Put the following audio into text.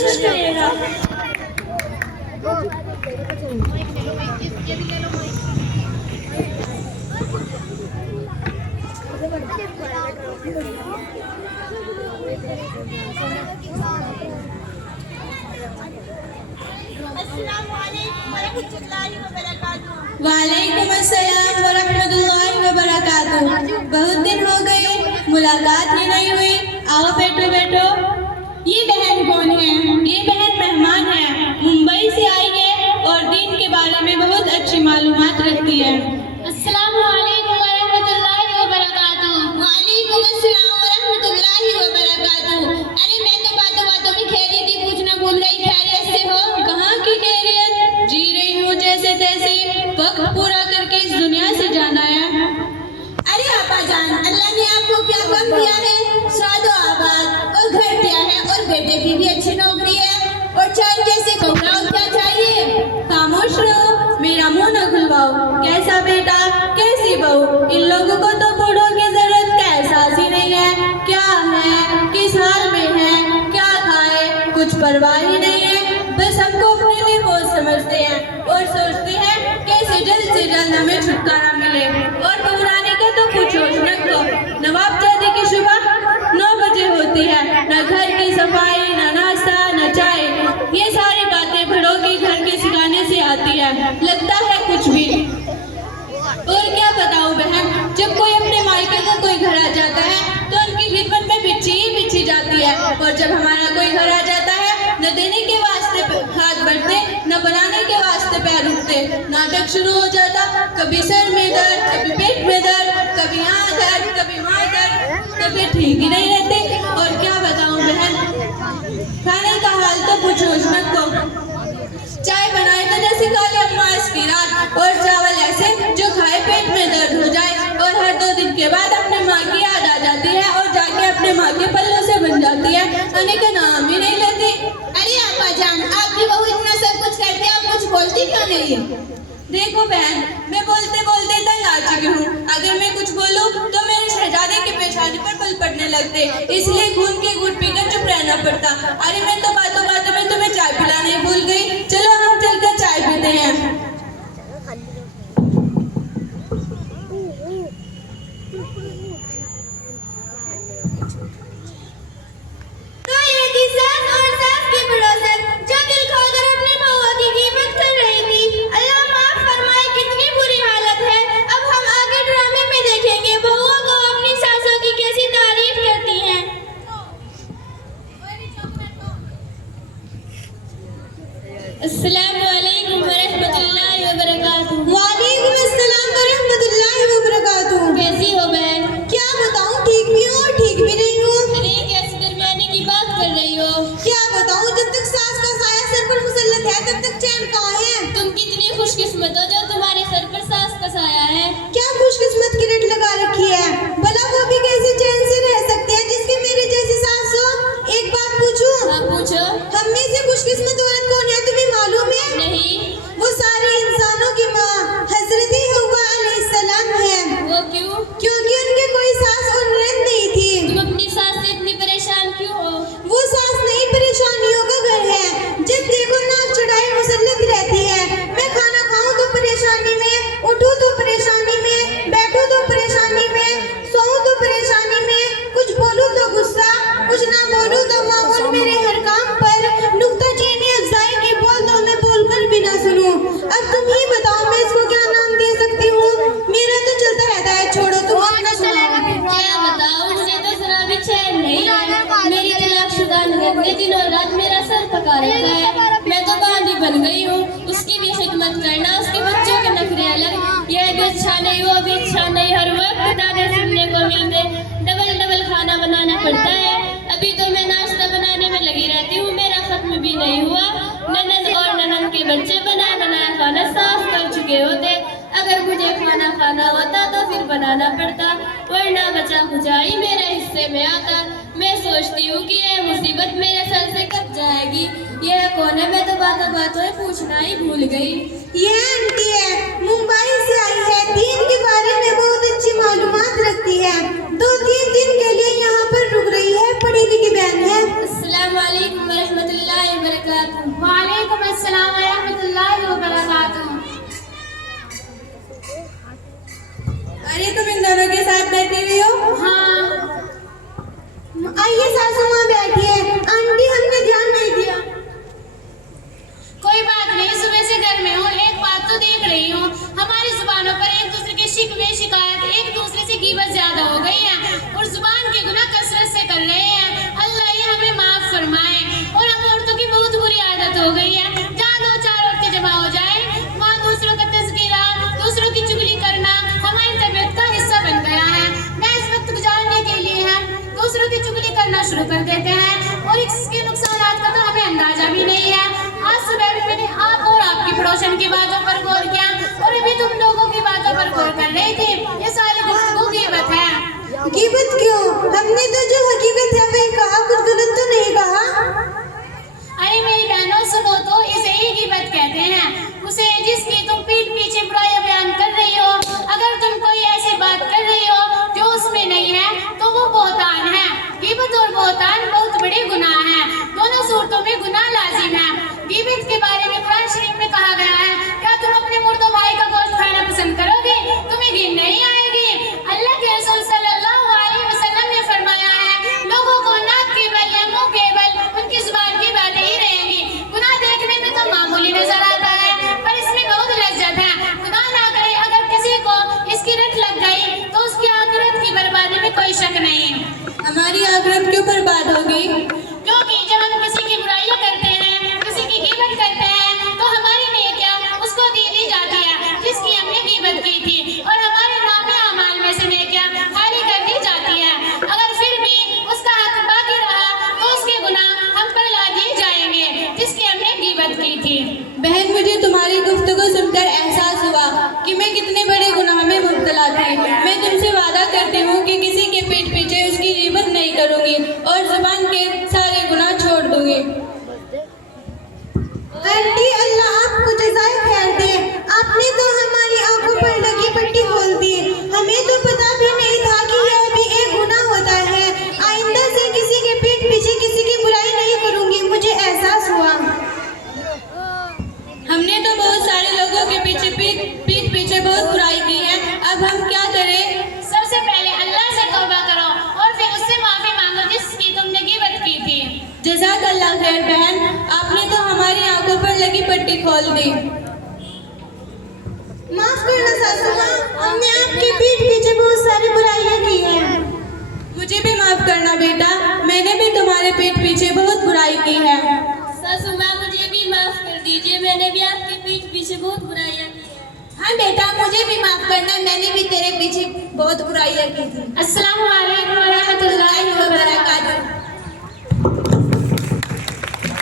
कोशिश करिएगा। वालेकुम अस्सलाम वरहमतुल्लाहि वबरकातुहू। बहुत दिन हो गए, मुलाकात ही नहीं हुई। आओ बैठो बैठो। ये बहन कौन है? ये बहन मेहमान है, मुंबई से आई है और दीन के बारे में बहुत अच्छी मालूमात रखती है। अस्सलामु अलैकुम वरहमतुल्लाहि वबरकातुहू। वालेकुम अस्सलाम वरहमतुल्लाहि वबरकातुहू। अरे मैं तो बातों बातों में खैरियत ही पूछना भूल गई। खैरियत से हो? कहाँ की खैरियत, जी रही हूँ जैसे तैसे, वक्त पूरा करके इस दुनिया से जाना है। अरे आपा जान, अल्लाह ने आपको क्या कम दिया है? शादो आबाद और घर दिया है और बेटे की भी अच्छी नौकरी है और चांद जैसे कपड़ा। और क्या चाहिए? खामोश रहो, मेरा मुंह न खुलवाओ। कैसा बेटा, कैसी बहू, इन लोगों को तो बूढ़ों की जरूरत का एहसास ही नहीं है। क्या है, किस हाल में है, क्या खाए, कुछ परवाह ही नहीं है। बस हमको अपने लिए बोझ समझते हैं और सोचते हैं कैसे जल्द से जल्द हमें छुटकारा मिले। और घबराने का तो कुछ सोचना तो नवाबजादे की सुबह 9 बजे होती है। न घर की सफाई, न नाश्ता, न चाय, ये सारी बातें बड़ों के घर के सिखाने से आती है। लगता है कुछ भी। और क्या बताऊं बहन, जब कोई अपने मायके का कोई घर आ जाता है तो उनकी खिदमत में बिच्छी ही बिच्छी जाती है। और जब हमारा कोई घर आ जाता है, न देने के वास्ते हाथ बढ़ते, न बनाने के वास्ते पैर उठते। नाटक शुरू हो जाता, कभी सर में दर्द, कभी पेट में दर्द, कभी यहाँ दर्द, कभी वहाँ दर्द, कभी ठीक ही नहीं रहते। और क्या बताऊं बहन, खाने का हाल तो कुछ सोचना को। चाय बनाए तो जैसे काले अमास की रात, और चावल ऐसे जो खाए पेट में दर्द हो जाए। और हर 2 दिन के बाद अपने माँ की याद आ जाती है और जाके अपने माँ के पल्लों से बन जाती है, आने का नाम ही नहीं लेती। अरे आपा जान, आपकी बहू इतना सब कुछ करती है, आप कुछ बोलती क्यों नहीं? देखो बहन, मैं बोलते बोलते तंग आ चुकी हूँ। अगर मैं कुछ बोलूँ तो मेरे शहजादे की पेशानी पर पल पड़ने लगते, इसलिए खून के घूंट पीकर चुप रहना पड़ता। अरे मैं तो बातों बातों में तुम्हें चाय पिलाने भूल गई। चलो हम चलकर चाय पीते हैं। अस्सलामु अलैकुम वरहमतुल्लाहि वबरकातुहू। वालेकुम अस्सलाम वरहमतुल्लाहि वबरकातुहू। कैसी हो बहन? क्या बताऊं, ठीक भी हूँ और ठीक भी नहीं हूँ। अरे कैसे दरमियाने की बात कर रही हो? क्या बताऊं, जब तक सास का साया सर पर मुसल्लत है तब तक चैन कहाँ है। तुम कितनी खुशकिस्मत हो जो तुम्हारे सर पर सास का साया है। क्या खुशकिस्मत की रट लगा रखी है, भला वो भी कैसे चैन से रह सकते हैं जिसके मेरे जैसी सास हो। एक बात पूछूं? हाँ पूछो। हम में से खुशकिस्मत औरत कौन है, तुम्हें मालूम है? नहीं। वो सारे इंसानों की माँ हजरत हव्वा अलैहिस्सलाम है। वो क्यों? क्योंकि उनके कोई सास और ननद नहीं थी। तुम अपनी सास से इतनी परेशान क्यों हो? वो सास नहीं, परेशानियों का घर है। जब देखो नाक चढ़ाए मुसल्लत रहती है। मैं खाना खाऊं तो परेशानी में, उठूं तो परेशानी में, बैठूं तो परेशानी में, सोऊं तो परेशानी में, कुछ बोलूं तो गुस्सा, कुछ ना बोलूं तो मामूल मेरे हर काम पर नुक्ताचीनी अफजाई की बोल तो मैं बोलकर भी ना सुनूं। अब तुम ही बताओ मैं इसको क्या नाम दे सकती हूँ? मेरा तो चलता रहता है, छोड़ो तुम अपना सुनाओ। क्या बताओ, मुझे तो जरा भी चैन नहीं है। मेरी तलाकशुदा ननद ने दिनों रात मेरा सर पका रखा है। मैं तो बांदी बन गई हूँ, उसकी भी खिदमत करना, उसके बच्चों के नखरे अलग। यह भी अच्छा नहीं, वो भी अच्छा नहीं, हर वक्त ताने सुनने को मिलते, डबल डबल खाना बनाना पड़ता है। अभी तो मैं नाश्ता बनाने में लगी रहती हूँ, मेरा खत्म भी नहीं हुआ। ननद और ननद के बच्चे बनाया बनाया खाना साफ कर चुके होते। अगर मुझे खाना खाना होता तो फिर बनाना पड़ता, वरना बचा खुचा ही मेरे हिस्से में आता। मैं सोचती हूँ कि यह मुसीबत मेरे सर से कब जाएगी। यह कौन है, मैं तो बातों बातों में पूछना ही भूल गई। ये आंटी है, मुंबई से आई है, दीन के बारे में बहुत अच्छी मालूमात रखती है। 2-3 दिन के लिए यहाँ पर रुक रही है, पढ़ी लिखी बहन है। अस्सलाम वालेकुम वरहमतुल्लाहि वबरकातुहू। वालेकुम अस्सलाम व रहमतुल्लाहि व बरकातुहू। अरे तुम इन दोनों के साथ बैठी हुई हो? हाँ, आइए सासू माँ बैठिए। आंटी हमने ध्यान नहीं दिया। कोई बात नहीं, सुबह से घर में हूँ। एक बात तो देख रही हूँ, हमारी जुबानों पर एक दूसरे के शिकवे शिकायत, एक दूसरे से गिबत ज्यादा हो गई है और जुबान के गुनाह कसरत से कर रहे हैं। अल्लाह ही हमें माफ फरमाए। और हम औरतों की बहुत बुरी आदत हो गई है, जहाँ दो चार औरतें जमा हो जाए वहाँ दूसरों का तज़किरा, दूसरों की चुगली करना हमारी तबीयत का हिस्सा बन गया है। मैं इस वक्त गुजारने के लिए है दूसरों की चुगली करना शुरू कर देते हैं और इसके नुकसानात का तो हमें अंदाजा भी नहीं है। आज सुबह भी मैंने आप और आपकी पड़ोसन की बातों पर गौर किया और अभी तुम लोगों की बातों पर गौर कर रहे थे। ये सारी गुफ्तगू गिबत है। गिबत क्यों? हमने तो जो हकीकत है वही कहा, कुछ गलत तो नहीं कहा। अरे मेरी बहनों सुनो तो, इसे ही गिबत कहते हैं, उसे जिसकी तुम पीठ पीछे बुराइयां बयान कर रही हो। अगर तुम कोई ऐसी बात कर रही हो जो उसमें नहीं है तो वो बहतान है। गिबत और बहतान बहुत बड़े गुनाह हैं, दोनों सूरतों में गुनाह लाजिम है। गिबत के बारे में कुरान शरीफ में कहा गया है, क्या तुम अपने मुर्दा भाई का गोश्त खाना पसंद करोगे? तुम्हें घिन नहीं आएगी? अल्लाह के रसूल सल्लल्लाहु अलैहि वसल्लम ने फरमाया है, लोगों को नाक के बल या मुंह के बल उनकी जुबान की बातें ही रहेंगी। गुनाह देखने में तो मामूली नजर आता है पर इसमें बहुत लज्जत है। खुदा ना करे अगर किसी को इसकी रट लग गई तो उसकी आखिरत की बर्बादी में कोई शक नहीं। हमारी आखिरत क्यों बर्बाद होगी? क्योंकि जब हम किसी की बुराइयां करते हैं, किसी की गिबत करते हैं तो हमारी नेकियां उसको दी जाती है जिसकी हमने गिबत की थी और हमारे नामे अमाल में से नेकियां खाली कर दी जाती है। अगर फिर भी उसका हक बाकी रहा तो उसके गुनाह हम पर ला दिए जाएंगे जिसकी हमने गिबत की थी। बहन, मुझे तुम्हारी गुफ्तगू सुनकर एहसास हुआ कि मैं कितने बड़े गुनाह में मुब्तला थी। मैं तुमसे वादा करती हूँ कि किसी के पीठ पीछे उसकी गिबत नहीं करूँगी और जुबान के सारे गुनाह छोड़ दूँगी। आंटी, अल्लाह आपको जज़ाए खैर दे। आपने तो हमारी आंखों पर लगी पट्टी खोल दी। हमें तो पता भी नहीं था कि यह भी एक गुनाह होता है। आइंदा से किसी के पीठ पीछे किसी की बुराई नहीं करूँगी, मुझे एहसास हुआ। हमने तो बहुत सारे लोगों के पीठ पीछे बहुत बुराई की है, अब हम क्या करें? सबसे पहले अल्लाह से तौबा करो और फिर उससे माफी मांगो जिसकी तुमने गिबत की थी। जज़ाकल्लाह खैर बहन, आपने तो हमारी आंखों पर लगी पट्टी खोल दी। माफ करना सासू माँ, हमने आपके पीठ पीछे बहुत सारी बुराइयां की हैं। मुझे भी माफ करना बेटा, मैंने भी तुम्हारे पीठ पीछे बहुत बुराई की है। सासू माँ, मुझे भी माफ कर दीजिए, मैंने भी आपके पीठ पीछे बहुत बुराइयां की है। हाँ बेटा, मुझे भी माफ करना, मैंने भी तेरे पीछे बहुत बुराइयां की थी। अस्सलाम वालेकुम व रहमतुल्लाहि व बरकातुहू।